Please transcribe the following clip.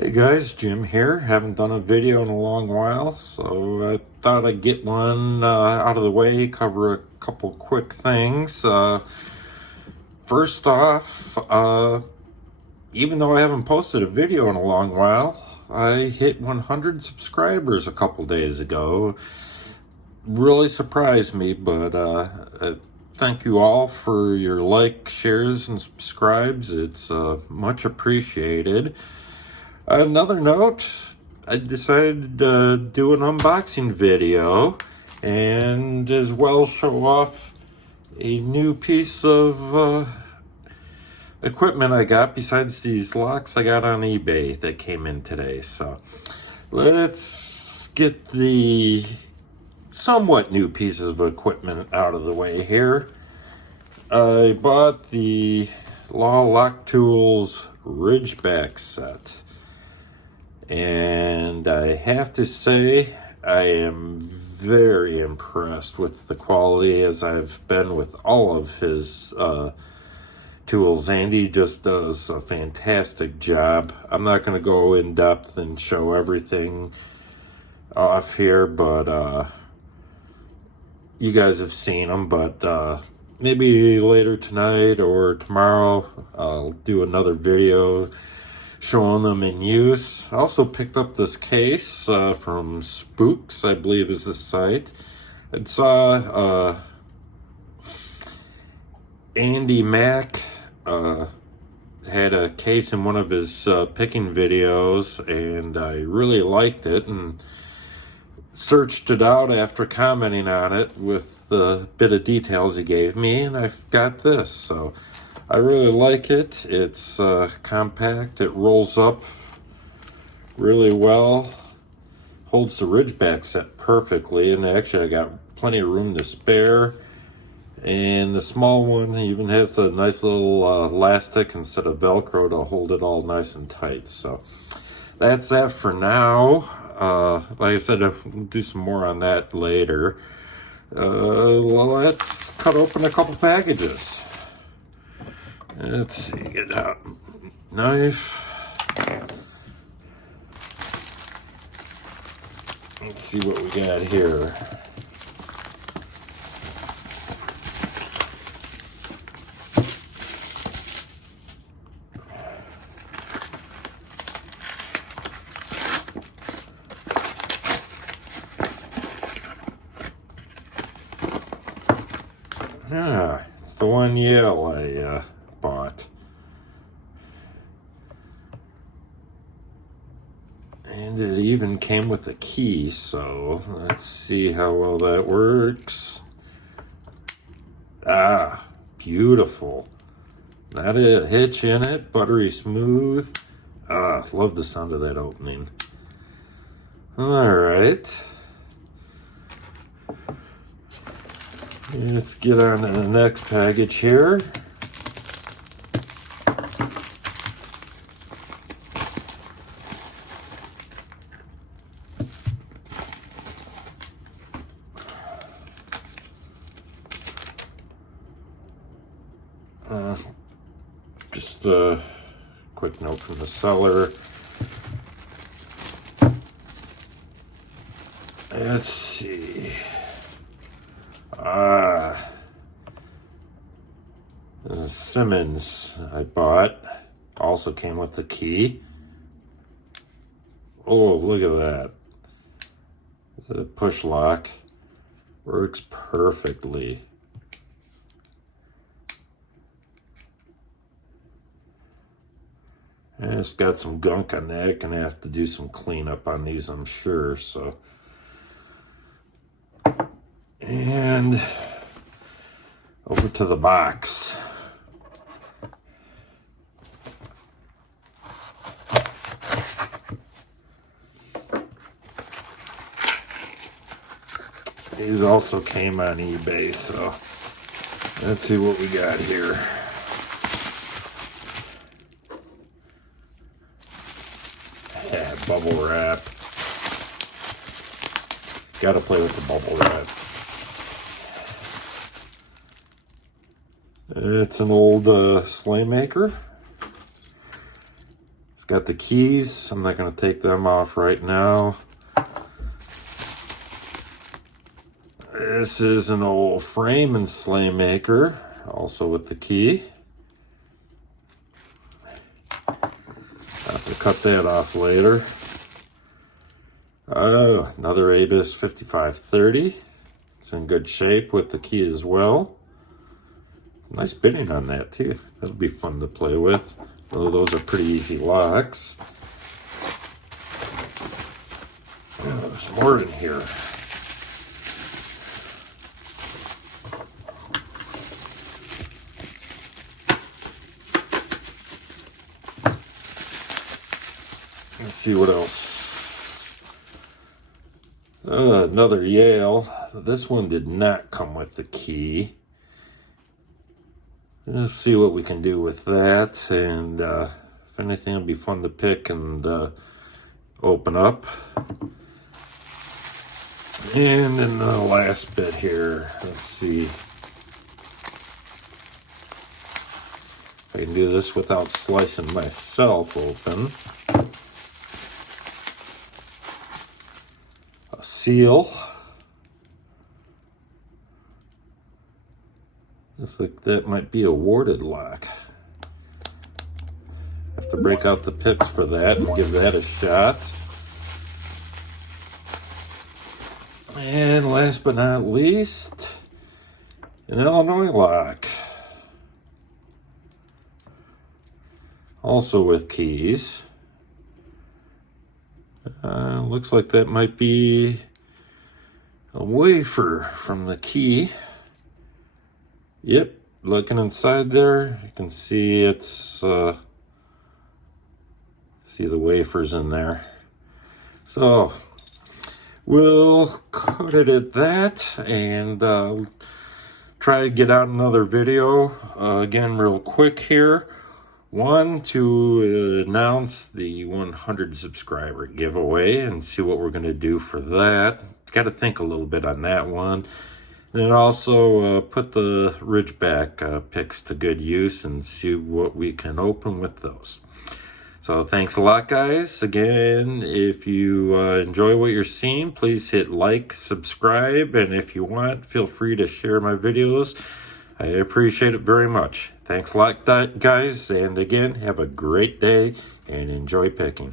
Hey guys, Jim here. Haven't done a video in a long while, so I thought I'd get one out of the way, cover a couple quick things. First off, even though I haven't posted a video in a long while, I hit 100 subscribers a couple days ago. Really surprised me, but thank you all for your likes, shares, and subscribes. It's much appreciated. Another note, I decided to do an unboxing video and as well show off a new piece of equipment I got besides these locks I got on eBay that came in today. So let's get the somewhat new pieces of equipment out of the way here. I bought the Law Lock Tools Ridgeback set. And I have to say, I am very impressed with the quality, as I've been with all of his tools. Andy just does a fantastic job. I'm not going to go in depth and show everything off here, but you guys have seen them. But maybe later tonight or tomorrow, I'll do another video showing them in use. I also picked up this case from Spooxe, I believe is the site. I saw Andy Mack had a case in one of his picking videos, and I really liked it and searched it out after commenting on it with the bit of details he gave me, and I've got this. So I really like it. It's compact, it rolls up really well, holds the Ridgeback set perfectly, and actually I got plenty of room to spare. And the small one even has the nice little elastic instead of Velcro to hold it all nice and tight. So that's that for now. Like I said, I'll do some more on that later. Well, let's cut open a couple packages. Let's see, get out knife. Let's see what we got here. It's the one Yale I bought. And it even came with a key, so let's see how well that works. Beautiful. Not a hitch in it, buttery smooth. Love the sound of that opening. All right. Let's get on to the next package here. Just a quick note from the seller. Let's see. The Simmons I bought also came with the key. Oh, look at that. The push lock works perfectly. And it's got some gunk on that. Gonna have to do some cleanup on these, I'm sure. So, and over to the box. These also came on eBay, so let's see what we got here. Yeah, bubble wrap. Gotta play with the bubble wrap. It's an old sleigh maker. Got the keys. I'm not going to take them off right now. This is an old frame and sleigh maker, also with the key. Have to cut that off later. Oh, another Abus 5530. It's in good shape with the key as well. Nice bitting on that too. That'll be fun to play with. Oh, those are pretty easy locks. Oh, there's more in here. Let's see what else. Another Yale. This one did not come with the key. Let's see what we can do with that, and if anything, it'll be fun to pick and open up. And then the last bit here, let's see if I can do this without slicing myself open. A seal. Looks like that might be a warded lock. Have to break out the pips for that and give that a shot. And last but not least, an Illinois lock. Also with keys. Looks like that might be a wafer from the key. Yep, looking inside there, you can see it's see the wafers in there. So we'll cut it at that, and try to get out another video again real quick here. One, to announce the 100 subscriber giveaway and see what we're going to do for that. Got to think a little bit on that one. And also put the Ridgeback picks to good use and see what we can open with those. So thanks a lot, guys. Again, if you enjoy what you're seeing, please hit like, subscribe, and if you want, feel free to share my videos. I appreciate it very much. Thanks a lot, guys. And again, have a great day and enjoy picking.